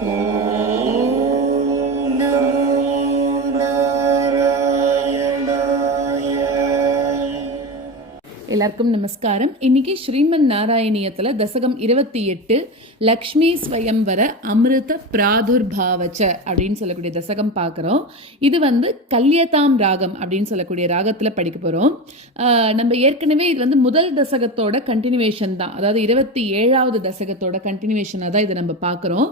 へえ எல்லாருக்கும் நமஸ்காரம். இன்னைக்கு ஸ்ரீமன் நாராயணியத்துல தசகம் இருபத்தி எட்டு லக்ஷ்மி ஸ்வயம்வர அமிர்த பிராதுர்பாவச்ச அப்படின்னு சொல்லக்கூடிய தசகம் பார்க்குறோம். இது வந்து கல்யதாம் ராகம் அப்படின்னு சொல்லக்கூடிய ராகத்துல படிக்க போறோம். நம்ம ஏற்கனவே இது வந்து முதல் தசகத்தோட கண்டினியூவேஷன் தான். அதாவது இருபத்தி ஏழாவது தசகத்தோட கண்டினியூவேஷனாக தான் இதை நம்ம பார்க்குறோம்.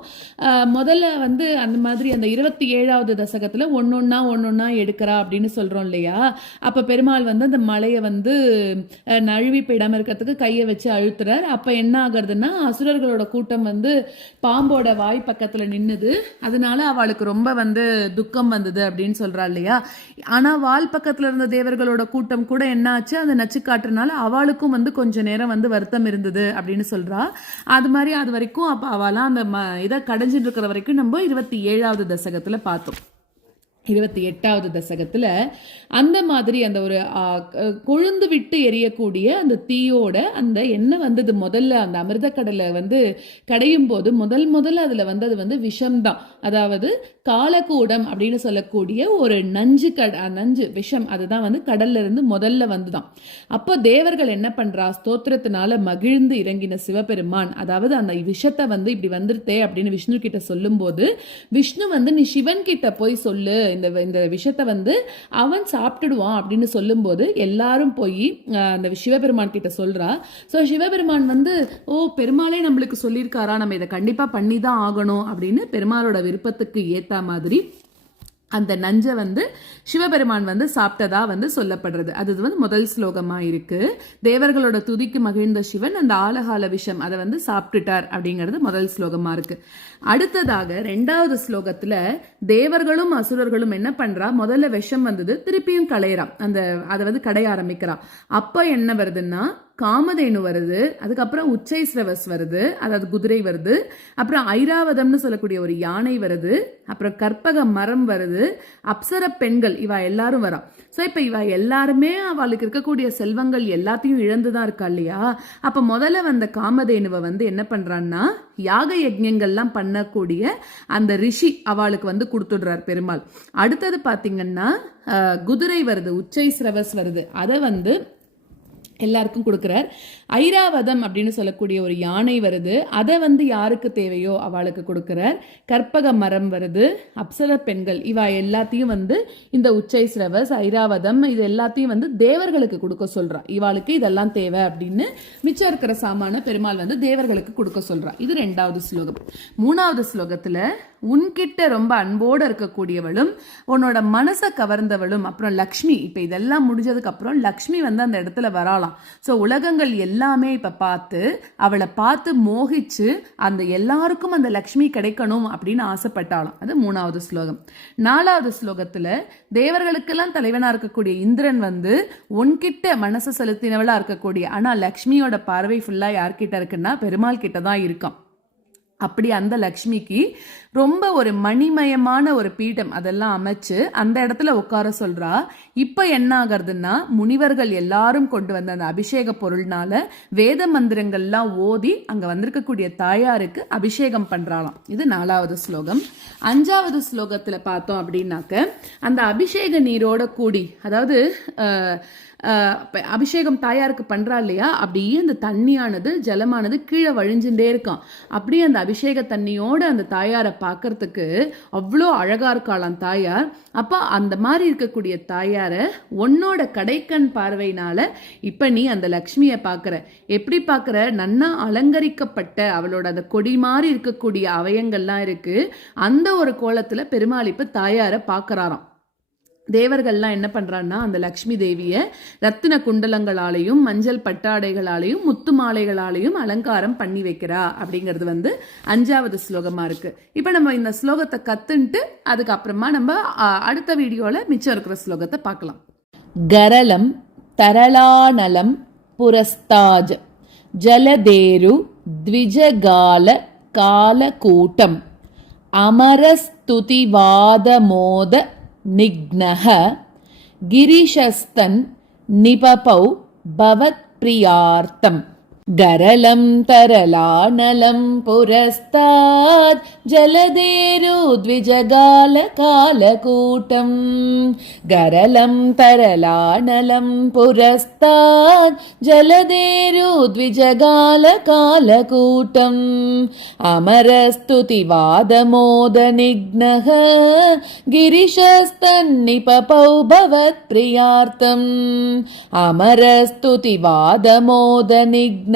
முதல்ல வந்து அந்த மாதிரி அந்த இருபத்தி ஏழாவது தசகத்துல ஒன்னொன்னா ஒன்னொன்னா எடுக்கிறா அப்படின்னு சொல்றோம் இல்லையா? அப்ப பெருமாள் வந்து அந்த மலையை வந்து நழுவி போயிடாம இருக்கிறதுக்கு கையை வச்சு அழுத்துறார். அப்போ என்ன ஆகுறதுன்னா அசுரர்களோட கூட்டம் வந்து பாம்போட வாய் பக்கத்தில் நின்னுது. அதனால அவளுக்கு ரொம்ப வந்து துக்கம் வந்தது அப்படின்னு சொல்கிறா இல்லையா? ஆனால் வால் பக்கத்தில் இருந்த தேவர்களோட கூட்டம் கூட என்ன ஆச்சு? அந்த நச்சுக்காட்டுனால அவளுக்கும் வந்து கொஞ்ச நேரம் வந்து வருத்தம் இருந்தது அப்படின்னு சொல்கிறா அது மாதிரி அது வரைக்கும் அப்போ அவளாம் அந்த ம இதை கடைஞ்சிட்டு இருக்கிற வரைக்கும் நம்ம இருபத்தி ஏழாவது தசகத்தில் பார்த்தோம். இருபத்தி எட்டாவது தசகத்தில் அந்த மாதிரி அந்த ஒரு கொழுந்து விட்டு எரியக்கூடிய அந்த தீயோட அந்த எண்ணெய் வந்தது முதல்ல. அந்த அமிர்த கடலை வந்து கடையும் போது முதல் முதல்ல அதில் வந்து அது வந்து விஷம்தான். அதாவது காலக்கூடம் அப்படின்னு சொல்லக்கூடிய ஒரு நஞ்சு கட நஞ்சு விஷம் அதுதான் வந்து கடல்ல இருந்து முதல்ல வந்துதான் அப்போ தேவர்கள் என்ன பண்ணுறா ஸ்தோத்திரத்தினால மகிழ்ந்து இறங்கின சிவபெருமான் அதாவது அந்த விஷத்தை வந்து இப்படி வந்துருத்தே அப்படின்னு விஷ்ணு கிட்ட சொல்லும்போது விஷ்ணு வந்து நீ சிவன் கிட்ட போய் சொல்லு இந்த இந்த விஷயத்த வந்து அவன் சாப்பிட்டுடுவான் அப்படின்னு சொல்லும்போது எல்லாரும் போய் அந்த சிவபெருமான் கிட்ட சொல்றா. ஸோ சிவபெருமான் வந்து ஓ பெருமாளே நம்மளுக்கு சொல்லியிருக்காரா? நம்ம இதை கண்டிப்பாக பண்ணி தான் ஆகணும் அப்படின்னு பெருமாளோட விருப்பத்துக்கு ஏற்ற மாதிரி அந்த நஞ்சை வந்து சிவபெருமான் வந்து சாப்பிட்டதா வந்து சொல்லப்படுறது. அது வந்து முதல் ஸ்லோகமாக இருக்கு. தேவர்களோட துதிக்கு மகிழ்ந்த சிவன் அந்த ஆலகால விஷம் அதை வந்து சாப்பிட்டுட்டார் அப்படிங்கிறது முதல் ஸ்லோகமாக இருக்கு. அடுத்ததாக ரெண்டாவது ஸ்லோகத்தில் தேவர்களும் அசுரர்களும் என்ன பண்றா? முதல்ல விஷம் வந்தது திருப்பியும் களையிறான் அந்த அதை வந்து கடைய ஆரம்பிக்கிறான் அப்போ என்ன வருதுன்னா காமதேனு வருது அதுக்கப்புறம் உச்சை ஸ்ரவஸ் வருது அதாவது குதிரை வருது அப்புறம் ஐராவதம்னு சொல்லக்கூடிய ஒரு யானை வருது அப்புறம் கற்பக மரம் வருது அப்சர பெண்கள் இவா எல்லாரும் வரா ஸோ இப்போ இவா எல்லாருமே அவளுக்கு இருக்கக்கூடிய செல்வங்கள் எல்லாத்தையும் இழந்து தான் இருக்கா இல்லையா? அப்போ முதல்ல வந்த காமதேனுவை வந்து என்ன பண்ணுறான்னா யாக யஜ்ஞங்கள்லாம் பண்ணக்கூடிய அந்த ரிஷி அவளுக்கு வந்து கொடுத்துடுறார் பெருமாள். அடுத்தது பார்த்தீங்கன்னா குதிரை வருது உச்சை ஸ்ரவஸ் வருது. அதை வந்து எல்லாருக்கும் கொடுக்குறார். ஐராவதம் அப்படின்னு சொல்லக்கூடிய ஒரு யானை வருது. அதை வந்து யாருக்கு தேவையோ அவளுக்கு கொடுக்குறார். கற்பக மரம் வருது. அப்சர பெண்கள் இவா எல்லாத்தையும் வந்து இந்த உச்சை சிரவஸ் ஐராவதம் இது எல்லாத்தையும் வந்து தேவர்களுக்கு கொடுக்க சொல்கிறான் இவாளுக்கு இதெல்லாம் தேவை அப்படின்னு மிச்சம் இருக்கிற சாமான பெருமாள் வந்து தேவர்களுக்கு கொடுக்க சொல்கிறான் இது ரெண்டாவது ஸ்லோகம். மூணாவது ஸ்லோகத்தில் உன்கிட்ட ரொம்ப அன்போடு இருக்கக்கூடியவளும் உன்னோட மனசை கவர்ந்தவளும் அப்புறம் லக்ஷ்மி. இப்போ இதெல்லாம் முடிஞ்சதுக்கு அப்புறம் லக்ஷ்மி வந்து அந்த இடத்துல வராலாம் ஸோ உலகங்கள் எல்லாமே இப்போ பார்த்து அவளை பார்த்து மோகிச்சு அந்த எல்லாருக்கும் அந்த லக்ஷ்மி கிடைக்கணும் அப்படின்னு ஆசைப்பட்டாலாம் அது மூணாவது ஸ்லோகம். நாலாவது ஸ்லோகத்தில் தேவர்களுக்கெல்லாம் தலைவனாக இருக்கக்கூடிய இந்திரன் வந்து உன்கிட்ட மனசை செலுத்தினவளாக இருக்கக்கூடிய ஆனால் லக்ஷ்மியோட பார்வை ஃபுல்லாக யார்கிட்ட இருக்குன்னா பெருமாள் கிட்ட தான் இருக்கான். அப்படி அந்த லக்ஷ்மிக்கு ரொம்ப ஒரு மணிமயமான ஒரு பீடம் அதெல்லாம் அமைச்சு அந்த இடத்துல உட்கார சொல்றா. இப்ப என்ன ஆகுறதுன்னா முனிவர்கள் எல்லாரும் கொண்டு வந்த அந்த அபிஷேக பொருள்னால வேத மந்திரங்கள்லாம் ஓதி அங்க வந்திருக்கக்கூடிய தாயாருக்கு அபிஷேகம் பண்றாளாம். இது நாலாவது ஸ்லோகம். அஞ்சாவது ஸ்லோகத்துல பார்த்தோம் அப்படின்னாக்க அந்த அபிஷேக நீரோட கூடி அதாவது அபிஷேகம் தாயாருக்கு பண்ணுறா இல்லையா? அப்படியே அந்த தண்ணியானது ஜலமானது கீழே வழிஞ்சுட்டே இருக்கான் அப்படியே அந்த அபிஷேக தண்ணியோட அந்த தாயாரை பார்க்கறதுக்கு அவ்வளோ அழகாக இருக்காளாம் தாயார். அப்போ அந்த மாதிரி இருக்கக்கூடிய தாயாரை உன்னோட கடைக்கண் பார்வையினால இப்போ நீ அந்த லக்ஷ்மியை பார்க்குற. எப்படி பார்க்குற? நன்னா அலங்கரிக்கப்பட்ட அவளோட அந்த கொடி மாதிரி இருக்கக்கூடிய அவயங்கள்லாம் இருக்குது அந்த ஒரு கோலத்தில் பெருமாள் இப்போ தாயாரை பார்க்குறாராம். தேவர்கள்லாம் என்ன பண்ணுறான்னா அந்த லக்ஷ்மி தேவியை ரத்தின குண்டலங்களாலேயும் மஞ்சள் பட்டாடைகளாலேயும் முத்து மாலைகளாலேயும் அலங்காரம் பண்ணி வைக்கிறா அப்படிங்கிறது வந்து அஞ்சாவது ஸ்லோகமாக இருக்குது இப்போ நம்ம இந்த ஸ்லோகத்தை கற்றுன்ட்டு அதுக்கப்புறமா நம்ம அடுத்த வீடியோவில் மிச்சம் இருக்கிற ஸ்லோகத்தை பார்க்கலாம். கரலம் தரளானலம் புரஸ்தாஜ் ஜலதேரு த்விஜகால காலகூட்டம் அமரஸ்துதிவாதமோத निघ्नः गिरिशस्तन् निपपौ भवत्प्रियार्तम् गरलं तरलानलं पुरस्तात् जलदेरुद्विजगालकालकूटम् गरलं तरलानलं पुरस्तात् जलदेरुद्विजगालकालकूटम् अमरस्तुतिवादमोदनिघ्नः गिरिशस्तन्निपपौ भवत्प्रियार्तम् अमरस्तुतिवादमोदनिघ्नः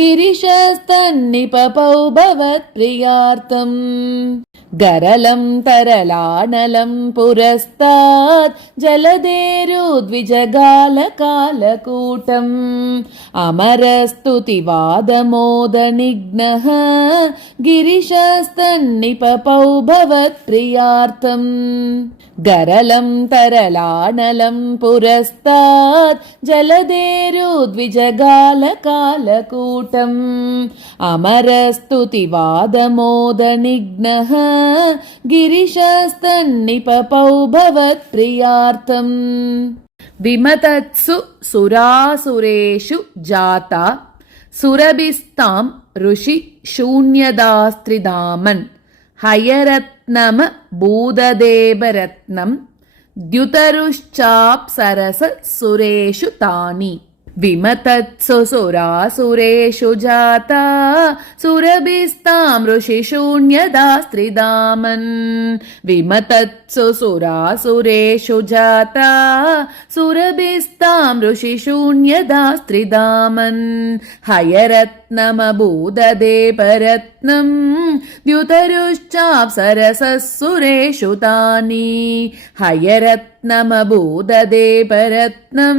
गिरिशस्तन्निपपौ भवत्प्रियार्तम् गरलं तरलानलं पुरस्तात् जलदेरुद्विजगालकालकूटम् अमरस्तुतिवादमोदनिघ्नः गिरिशस्तन्निपपौ भवत्प्रियार्तम् गरलं तरलानलं पुरस्तात् जलदेरुद्विजगालकालकूटम् अमरस्तुतिवादमोदनिघ्नः गिरिशस्तन्निपपौ भवत्प्रियार्तम् विमतत्सु सुरासुरेषु जाता सुरभिस्तां ऋषि शून्यदास्त्रिधामन् हयरत्नम भूददेवरत्नं द्युतरुश्चाप्सरस सुरेषु तानि सुरासुरेषु जाता सुरभिस्तां ऋषिशून्यदास्त्रिदामन् विमतत्सु सुरासुरेषु जाता सुरभिस्तां ऋषिशून्यदास्त्रिदामन् हयरत्नमभूददेपरत्नं द्युतरुश्चाप्सरसः सुरेषु तानि। हयरत्नमभूददेपरत्नं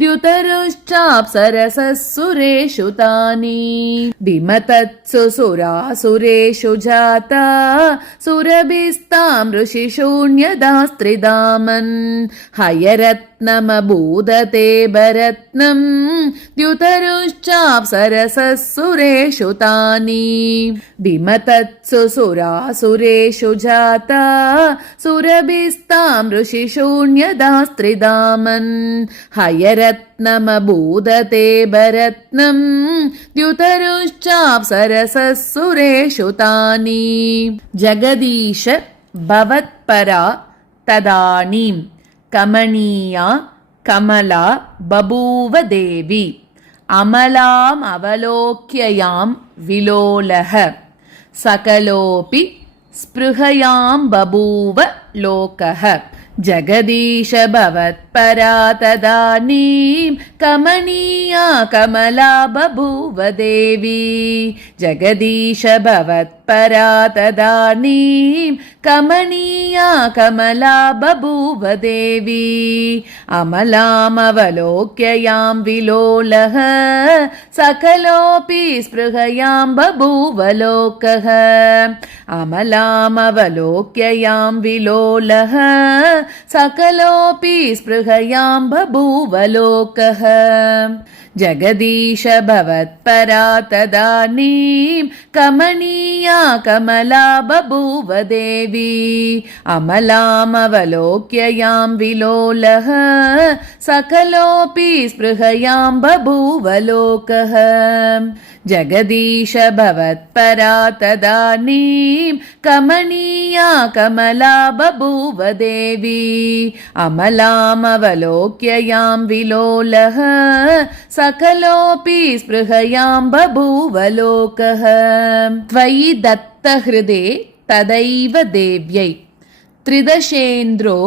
द्युतरुश्चाप्सरसः सुरेषु तानि। विमतत्सु सुरासुरेषु जाता सुरभिस्तां ऋषिशून्यदास्त्रिदामन्। हयरत्नमभूदते भरत्नं द्युतरुश्चाप्सरसः सुरेषु तानि। विमतत्सु सुरासुरेषु जाता। सुरभिस्तां ऋषिशून्यदास्त्रिदामन्। हयरत्नमभूदते भरत्नं। द्युतरुश्चाप्सरसः सुरेषु तानि। जगदीश भवत्परा तदानीं। कमनीया कमला बभूव देवी अमलामवलोक्ययां विलोलः। सकलोऽपि स्पृहयां बभूव लोकः। जगदीश भवत्परा तदानीं कमनीया कमला बभूव देवी। जगदीश भवत्परा तदानीं कमनीया कमला बभूव देवी अमलामवलोक्ययां विलोलः सकलोऽपि स्पृहयां बभूव लोकः अमलामवलोक्ययां विलोलः सकलोऽपि स्पृहयां बभूव लोकः जगदीश भवत्परा तदानीं कमनीया कमला बभूव देवी अमलामवलोक्ययां विलोलः सकलोऽपि स्पृहयां बभूव लोकः जगदीश भवत्परा तदानीं कमनीया कमला बभूव देवी अमलामवलोक्ययां विलोलः सकलोऽपि स्पृहयां बभूव लोकः त्वयि दत्तहृदे तदैव देव्यै। त्रिदशेन्द्रो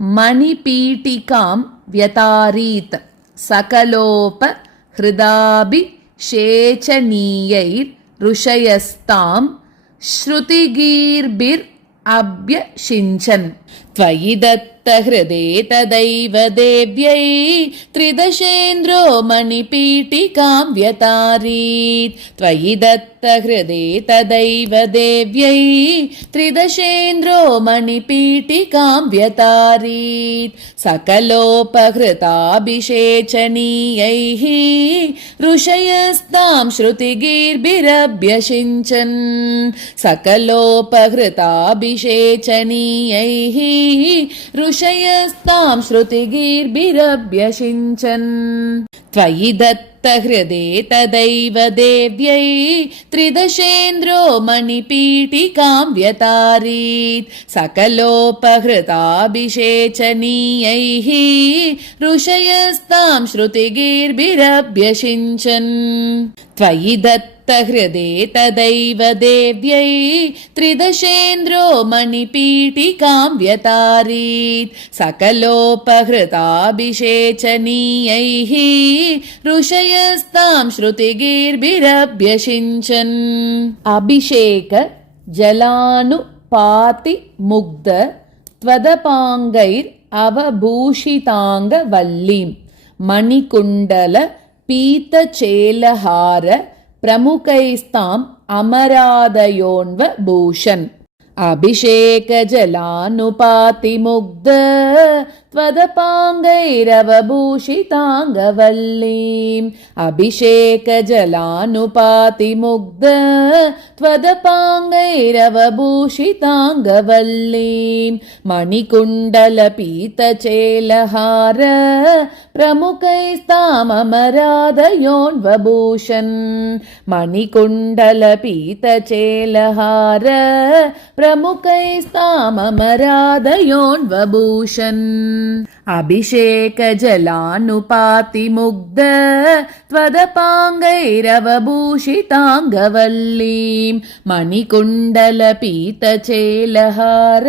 मणिपीठिकां व्यतारीत्। सकलोपहृदाभिषेचनीयैरुषयस्तां श्रुतिगीर्भिरभ्यषिञ्चन् त्वयि दत्तहृदे तदैव देव्यै त्रिदशेन्द्रो मणिपीठिकां व्यतारीत्। त्वयि दत्तहृदे तदैव देव्यै त्रिदशेन्द्रो मणिपीठिकां व्यतारीत्। सकलोपहृताभिषेचनीयैः ऋषयस्तां श्रुतिगीर्भिरभ्यषिञ्चन्। सकलोपहृताभिषेचनीयैः ऋषयस्तां श्रुतिगीर्भिरभ्यषिञ्चन्। त्वयि दत्त त्वयिदत्तहृदे तदैव देव्यै त्रिदशेन्द्रो मणिपीठिकां व्यतारीत्। सकलोपहृताभिषेचनीयैः ऋषयस्तां श्रुतिगीर्भिरभ्यषिञ्चन्। त्वयि दत्तहृदे तदैव देव्यै त्रिदशेन्द्रो मणिपीठिकां व्यतारीत्। सकलोपहृताभिषेचनीयैः ऋषयस्तां श्रुतिगीर्भिरभ्यषिञ्चन् अभिषेक जलानुपाति मुग्ध त्वदपाङ्गैर् अवभूषिताङ्गवल्लीं मणिकुण्डल पीतचेलहार प्रमुखैस्ताम् अमरादयोन्व भूषन् अभिषेकजलानुपातिमुग्ध त्वदपाङ्गैरवभूषिताङ्गवल्लीम् अभिषेकजलानुपातिमुग्ध त्वदपाङ्गैरवभूषिताङ्गवल्लीम् मणिकुण्डलपीतचेलहार प्रमुखैस्ताममरादयोन्वभूषन् मणिकुण्डलपीतचेलहार Um, अभिषेकजलानुपातिमुग्ध त्वदपाङ्गैरवभूषिताङ्गवल्लीम् मणिकुण्डलपीतचेलहार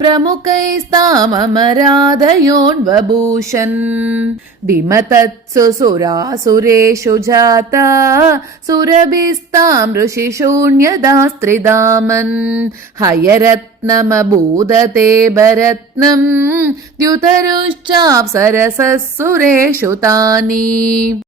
प्रमुखैस्ताममरादयोन्वभूषन् विमतत्सु सुरासुरेषु जाता सुरभिस्तां ऋषिशून्यदास्त्रिदामन् हयरत्नमभूदते भरत्नम् द्युतरुश्चाप्सरसः सुरेषु तानि।